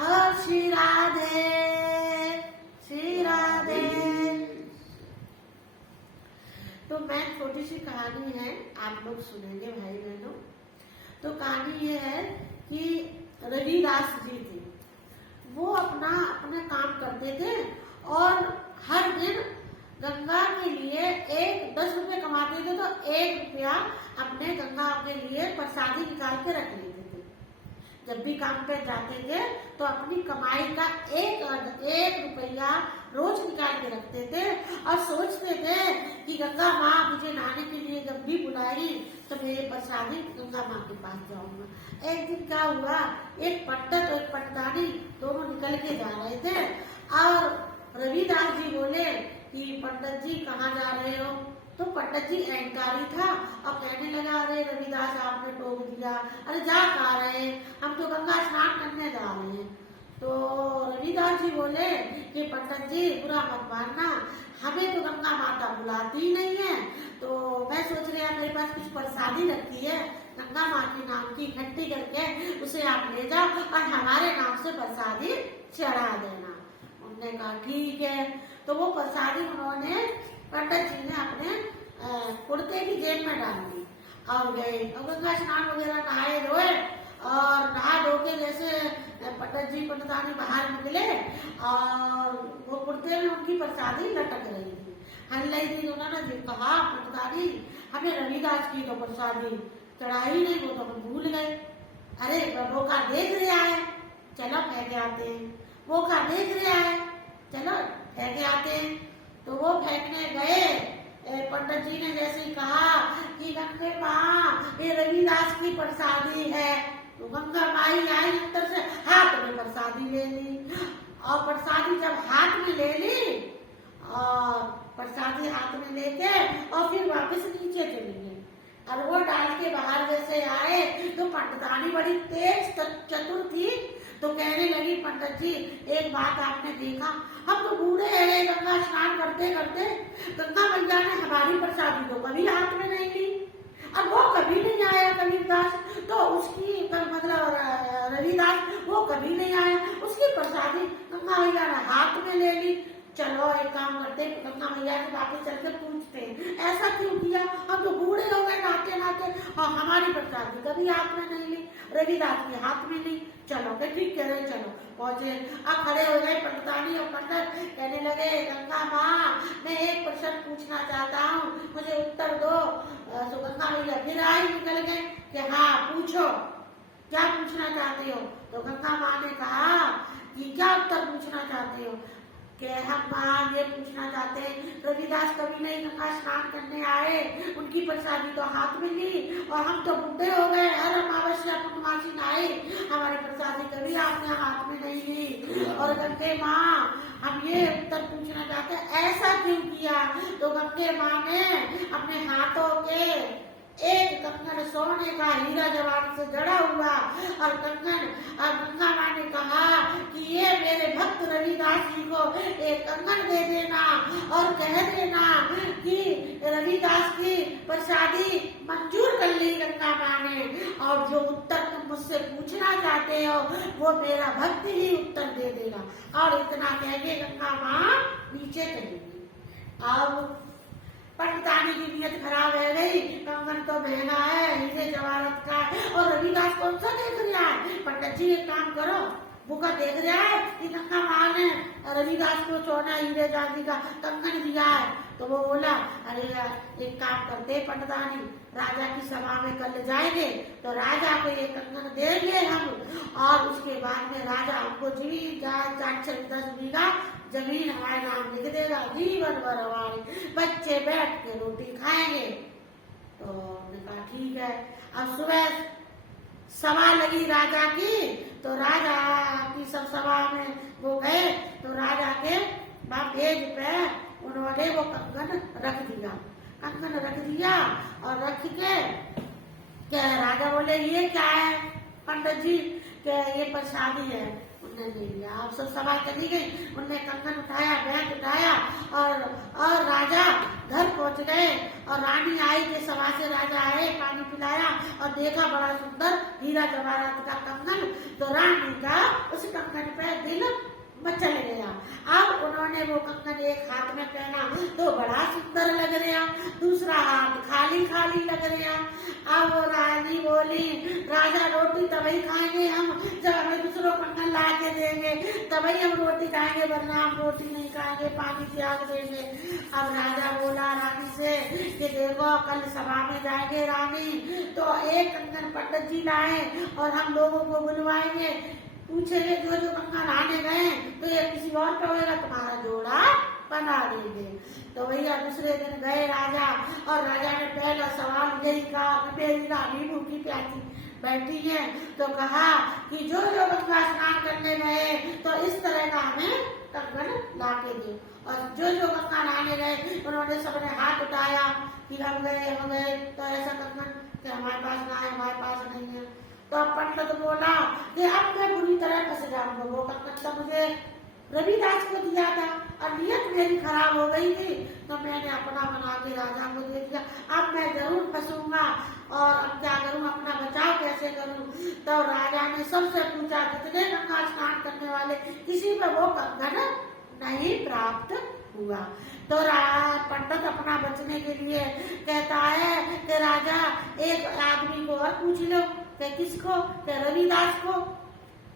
और श्री राधे श्री राधे। तो मैं छोटी सी कहानी है, आप लोग सुनेंगे भाई बहनों। तो कहानी ये है कि रविदास जी थे, वो अपने काम करते थे और हर दिन गंगा के लिए 10 रुपए कमाते थे, तो 1 रुपया अपने गंगा के लिए प्रसादी निकाल के रख लेते थे। जब भी काम पे जाते थे तो अपनी कमाई का 1 रुपया रोज निकाल के रखते थे और सोचते थे कि गंगा माँ मुझे नहाने के लिए जब भी बुलाएगी तो मैं ये प्रसादी गंगा माँ के पास जाऊंगा। एक दिन क्या हुआ, एक पंडित और एक पंडितानी दोनों निकल के जा रहे थे और रविदास जी बोले कि पंडित जी कहाँ जा रहे हो? तो पंडित जी अहंकारी था और कहने लगा, अरे रविदास आपने टोक दिया, अरे जा कहाँ रहे, हम तो गंगा स्नान करने जा रहे हैं। तो रविदास जी बोले कि पंडित जी बुरा मत मानना, हमें तो गंगा माता बुलाती ही नहीं है, तो मैं सोच रहा मेरे पास कुछ प्रसादी रखी है, गंगा माँ के नाम की इकट्ठी करके उसे आप ले जाओ और हमारे नाम से प्रसादी चढ़ा देना। उन्होंने कहा ठीक है। तो वो प्रसादी उन्होंने पंडित जी ने अपने कुर्ते की जेब में डाल दी और गए और गंगा स्नान वगैरह नहाए धोए और नहा धो के जैसे पंडित जी पंडितानी बाहर निकले और वो कुर्ते में उनकी प्रसादी लटक रही थी। हल्लाई थी, उन्होंने कहा पंडितानी हमें रविदास की तो प्रसादी चढ़ाई नहीं, वो तो हम भूल गए। अरे वो का देख रहा है, चलो फेंके आते हैं। वो का देख रहा है, चलो फेंके आते हैं। तो वो फेंकने गए, पंडित जी ने जैसे ही कहा कि गंगे माँ ये रविदास की प्रसादी है, तो गंगा माई आई अंदर से हाथ में प्रसादी ले ली और प्रसादी जब हाथ में ले ली और प्रसादी हाथ में लेके और फिर वापस नीचे चली गई और वो डाल के बाहर जैसे आए तो पंडितानी बड़ी तेज चतुर थी, तो कहने लगी पंडित जी एक बात आपने देखा, हम तो बूढ़े हैं, गंगा स्नान करते करते गंगा मैया ने हमारी प्रसादी तो कभी हाथ में नहीं ली, अब वो कभी नहीं आया कबीरदास, तो उसकी मतलब रविदास वो कभी नहीं आया, उसकी प्रसादी गंगा मैया ने हाथ में ले ली। चलो एक काम करते, गंगा मैया के वापस चल के पूछते हैं ऐसा क्यों किया, हम तो बूढ़े हो गए नाते नाते और हमारी प्रसादी कभी हाथ में नहीं ली, रविदास के हाथ में ली। चलो के ठीक कह रहे, चलो पहुंचे। अब खड़े हो गए पंडितानी और पंडित, कहने लगे गंगा माँ मैं एक प्रश्न पूछना चाहता हूँ, मुझे उत्तर दो। तो गंगा मैया फिर आई निकल गए कि हाँ पूछो क्या पूछना चाहते हो। तो गंगा माँ ने कहा कि क्या उत्तर पूछना चाहते हो, कि हम माँ ये पूछना चाहते हैं रविदास कभी नहीं गंगा स्नान करने आए, उनकी प्रसादी तो हाथ में ली और हम तो बूढ़े हो गए, हर अमावस्या पूर्णमासी नहाए, हमारी प्रसादी कभी आपने हाथ में नहीं ली। और गंगे माँ हम ये उत्तर पूछना चाहते हैं ऐसा क्यों किया। तो गंगे माँ ने अपने हाथों के एक कंगन सोने का हीरा जवाहरात से जड़ा हुआ और गंगा माँ ने कहा कि ये मेरे भक्त रविदास जी को एक कंगन दे देना और कह देना कि रविदास की प्रसादी मंजूर कर ली गंगा माँ ने, और जो उत्तर तुम मुझसे पूछना चाहते हो वो मेरा भक्त ही उत्तर दे देगा। और इतना कह के गंगा माँ नीचे चली गई। अब पंडितानी की नीयत खराब है गई, कंगन तो महंगा है, हीरे जवाहरात का है और रविदास कौन सा देख रहा है। पंडित जी एक काम करो, भूखा देख रहा है कि गंगा माँ ने रविदास को सोना हीरे चांदी का कंगन दिया है। तो वो बोला अरे यार एक काम करते पंडितानी, राजा की सभा में कल जाएंगे तो राजा को ये कंगन देंगे हम, और उसके बाद में राजा हमको जमीन 10 बीघा जमीन हमारे नाम लिख देगा, जीवन भर हमारे बच्चे बैठ के रोटी खाएंगे। तो उन्होंने कहा ठीक है। अब सुबह सभा लगी राजा की, तो राजा की सब सभा में वो गए तो राजा के मेज पे उन्होंने वो कंगन रख दिया और रख के क्या राजा बोले ये क्या है पंडित जी, क्या ये प्रसादी है। उन्होंने ले लिया, अब सब सभा चली गई, उन्होंने कंगन उठाया, बैग उठाया और राजा घर पहुंच गए और रानी आई के सभा से राजा आए, पानी पिलाया और देखा बड़ा सुंदर हीरा जवाहरात का कंगन तो रानी का उस कंगन पे दिल मचल गया। अब उन्होंने वो कंगन एक हाथ में पहना तो बड़ा सुंदर लग रहा, दूसरा हाथ खाली खाली लग रहा। अब वो रानी बोली, राजा रोटी तभी खाएंगे हम जब हमें दूसरों कंगन ला के देंगे, तभी हम रोटी खाएंगे, वरना हम रोटी नहीं खाएंगे, पानी त्याग देंगे। अब राजा बोला रानी से कि देखो कल सभा में जाएंगे रानी, तो एक कंगन पंडित जी लाए और हम लोगों को बुलवाएंगे, पूछेंगे जो जो कंगन लाने गए तो ये किसी और का होगा, तुम्हारा जोड़ा बना देंगे। तो भैया दूसरे दिन गए राजा, और राजा ने पहला सवाल यही कहा, मेरी रानी भूखी प्यासी बैठी है, तो कहा कि जो जो गंगा स्नान करने गए तो इस तरह का हमें कंगन ला के दे। और जो जो गंगा नहाने गए उन्होंने सबने हाथ उठाया कि हम गए तो ऐसा कंगन कि हमारे पास ना है, हमारे पास नहीं है। तो पंडित बोला कि अब मैं बुरी तरह फंस जाऊंगा, वो कंगन तो मुझे रविदास को दिया था और नियत मेरी खराब हो गई थी, तो मैंने अपना बना के राजा को दे दिया, अब मैं जरूर फंसूंगा और अब क्या करूं, अपना बचाव कैसे करूं। तो राजा ने सबसे पूछा, जितने गंगा स्नान करने वाले किसी पर वो कंगन नहीं प्राप्त हुआ। तो पंडित अपना बचने के लिए कहता है कि राजा एक आदमी को और पूछ लो, कि किसको, कि रविदास को।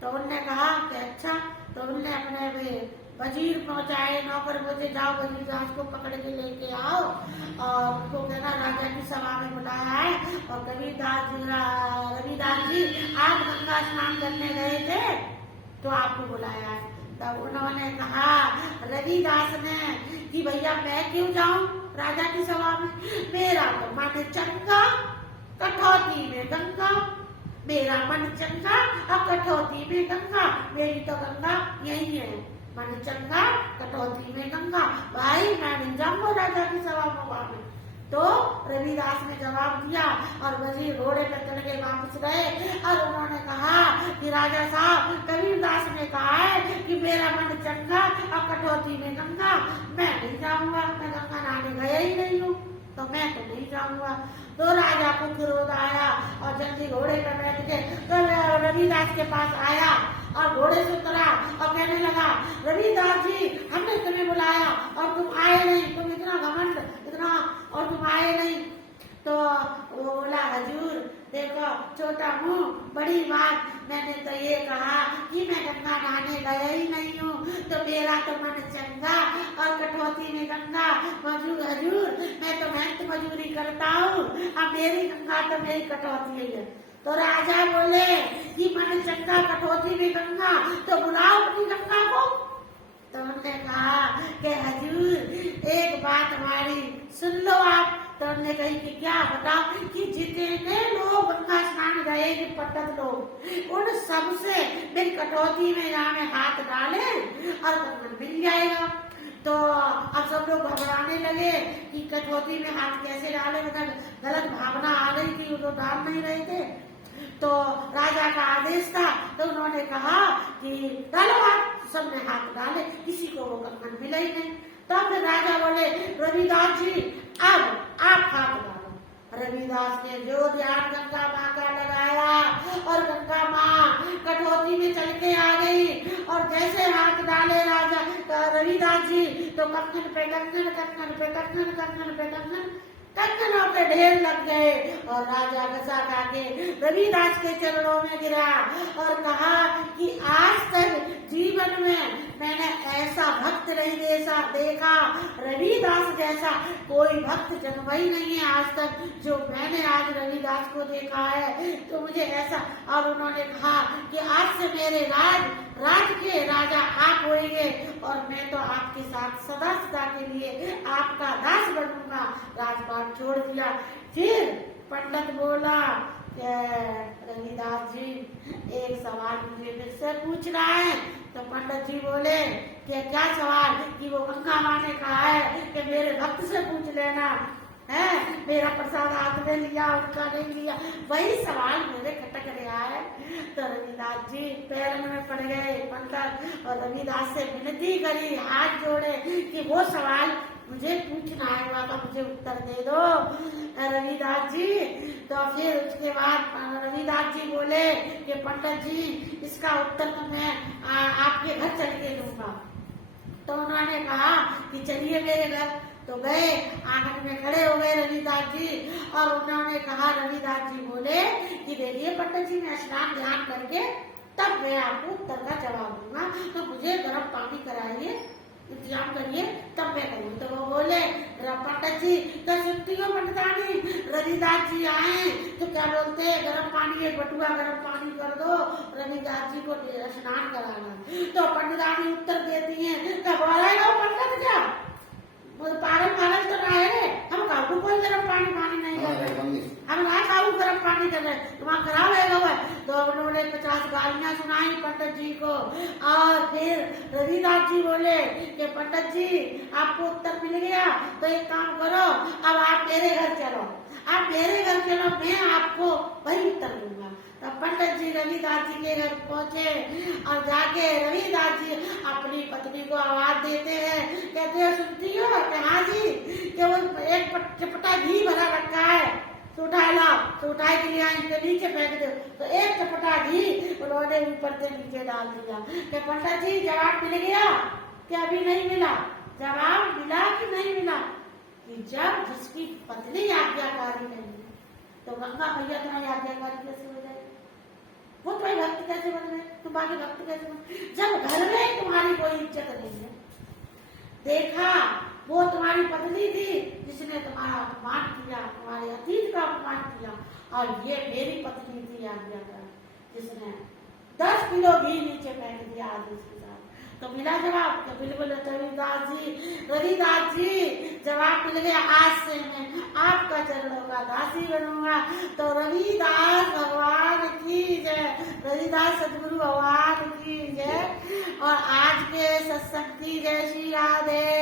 तो उनने कहा कि अच्छा। तो उनने अपने वजीर पहुंचाए, नौकर पहुंचे, जाओ रविदास को पकड़ के लेके आओ और उनको कहना राजा की सभा में बुलाया है और रविदास जी आप गंगा स्नान करने गए थे तो आपको बुलाया है। तब उन्होंने कहा रविदास ने कि भैया मैं क्यों जाऊं राजा की सभा में, मेरा तो मन चंगा कठौती में गंगा, मेरा मन चंगा और कठौती में गंगा, मेरी तो गंगा यही है, मन चंगा कटौती में गंगा, भाई मैं नहीं जाऊंगा राजा की सभा में। तो रविदास ने जवाब दिया और वजीर घोड़े पर चढ़ के वापस गए और उन्होंने कहा कि राजा साहब कबीरदास ने कहा है कि मेरा मन चंगा और कटौती में गंगा, मैं नहीं जाऊंगा, मैं गंगा नहाने गया ही नहीं हूँ, तो मैं तो नहीं जाऊंगा। तो राजा को क्रोध आया और जल्दी घोड़े पर बैठ के तो रविदास के पास आया और घोड़े से उतरा और कहने लगा रविदास जी हमने तुम्हें बुलाया और तुम आए नहीं, तुम इतना घमंड इतना और तुम आए नहीं। तो वो बोला हजूर देखो छोटा मुंह बड़ी बात, मैंने तो ये कहा कि मैं गंगा नहाने गया ही नहीं हूँ, तो मेरा तो मन चंगा और कटौती में गंगा, हजूर मैं तो मेहनत मजूरी करता हूँ, अब मेरी गंगा तो मेरी कटौती है। तो राजा बोले कि मन चंगा कटौती में गंगा, तो बुलाओ अपनी गंगा को। तो उन्होंने कहा कि हजूर एक बात हमारी सुन लो आप। तो उन्होंने कही कि क्या बताओ कि जितने लोग गंगा स्नान गए पंडित लोग उन सबसे मेरी कटौती में यहाँ में हाथ डाले और कंगन मिल जाएगा। तो अब सब लोग घबराने लगे कि कटौती में हाथ कैसे डाले, मतलब गलत भावना आ गई थी, वो तो डाल नहीं रहे थे। तो राजा का आदेश था तो उन्होंने कहा कि डालो हाथ, सबने हाथ डाले, किसी को वो कंगन मिला ही नहीं। तब राजा बोले रविदास जी अब आप हाथ डालो। रविदास ने जो ध्यान गंगा माँ का लगाया और गंगा माँ कटौती में चल के आ गई और जैसे हाथ डाले राजा रविदास जी तो कंगन पे कंगन, कंगन पे कंगन, कंगन पे कंगन, कंगनों पे ढेर लग गए और राजा घसा खाके रविदास के चरणों में गिरा और कहा कि आज तक जीवन में मैंने ऐसा भक्त नहीं देखा, रविदास जैसा कोई भक्त जन्मा ही नहीं है आज तक, जो मैंने आज रविदास को देखा है। तो मुझे ऐसा, और उन्होंने कहा कि आज से मेरे राज के राजा आप होंगे और मैं तो आपके साथ सदा सदा के लिए आपका दास बनूंगा। राजपाट छोड़ दिया। फिर पंडित बोला रविदास जी एक सवाल मुझे फिर से पूछ रहा है। तो पंडित जी बोले कि क्या सवाल, कि वो गंगा माँ ने कहा है कि मेरे भक्त से पूछ लेना है, मेरा प्रसाद हाथ में लिया उनका नहीं लिया, वही सवाल मेरे खटक रहा है। तो रविदास जी पैरों में पड़ गए पंडित और रविदास से विनती करी, हाथ जोड़े कि वो सवाल मुझे पूछना है वहाँ का, मुझे उत्तर दे दो रविदास जी। तो फिर उसके बाद रविदास जी बोले कि पंडित जी इसका उत्तर तो मैं आपके घर चल के दूंगा। तो उन्होंने कहा कि चलिए मेरे घर। तो गए, आंगन में खड़े हो गए रविदास जी, और उन्होंने कहा, रविदास जी बोले कि देखिए पंडित जी मैं स्नान ध्यान करके तब मैं आपको उत्तर का जवाब दूंगा, तो मुझे गर्म पानी कराइए, इंतजाम करिए, तब मैं करूँ। तो वो बोले पंडित जी तो सुनती हो पंडितानी, रविदास जी आए तो क्या बोलते हैं गर्म पानी, एक बटुआ गर्म पानी कर दो, रविदास जी को स्नान कराना। तो पंडितानी उत्तर देती है, क्या बोल रहे हो पंडित, क्या पागल पागल तो रहा है, हम काबू कोई गर्म पानी नहीं कर रहे, हम ना काबू गर्म पानी कर रहे, तुम्हारा खराब है। तो उन्होंने 50 गालियां सुनाई पंडित जी को। और फिर रविदास जी बोले कि पंडित जी आपको उत्तर मिल गया, तो एक काम करो, अब आप मेरे घर चलो, आप मेरे घर चलो, मैं आपको वही उत्तर दूंगा। तो पंडित जी रविदास जी के घर पहुंचे, और जाके रविदास जी अपनी पत्नी को आवाज देते हैं, कहते हैं सुनती हो कि हाँ जी, कि वो एक चपटा घी भरा रखा है, तो उठा लाओ, तो उठाए के लिए नीचे फेंक दो। तो एक चपटा घी उन्होंने ऊपर से नीचे डाल दिया। कि पंडित जी जवाब मिल गया कि अभी नहीं मिला? जवाब मिला कि नहीं मिला? कि जब जिसकी पत्नी आज्ञाकारी नहीं, तो गंगा मैया तुम्हारी आज्ञाकारी कैसे हो जाएगी? वो तुम्हारी भक्त कैसे बन गए? तुम्हारी भक्त कैसे बन? जब घर में तुम्हारी कोई इज्जत नहीं है। देखा वो तुम्हारी पत्नी थी जिसने तुम्हारा अपमान किया, तुम्हारे अतीत का अपमान किया, और ये मेरी पत्नी थी आज्ञाकारी, जिसने 10 किलो घी नीचे फेंक दिया आदेश के साथ। तो मिला जवाब? तो बिल्कुल रविदास जी जवाब मिल गया, आज से मैं आपका चरणों का दासी बनूंगा। तो रविदास भगवान की जय, रविदास सदगुरु भगवान की जय। और आज के सत्संग की जय श्री राधे।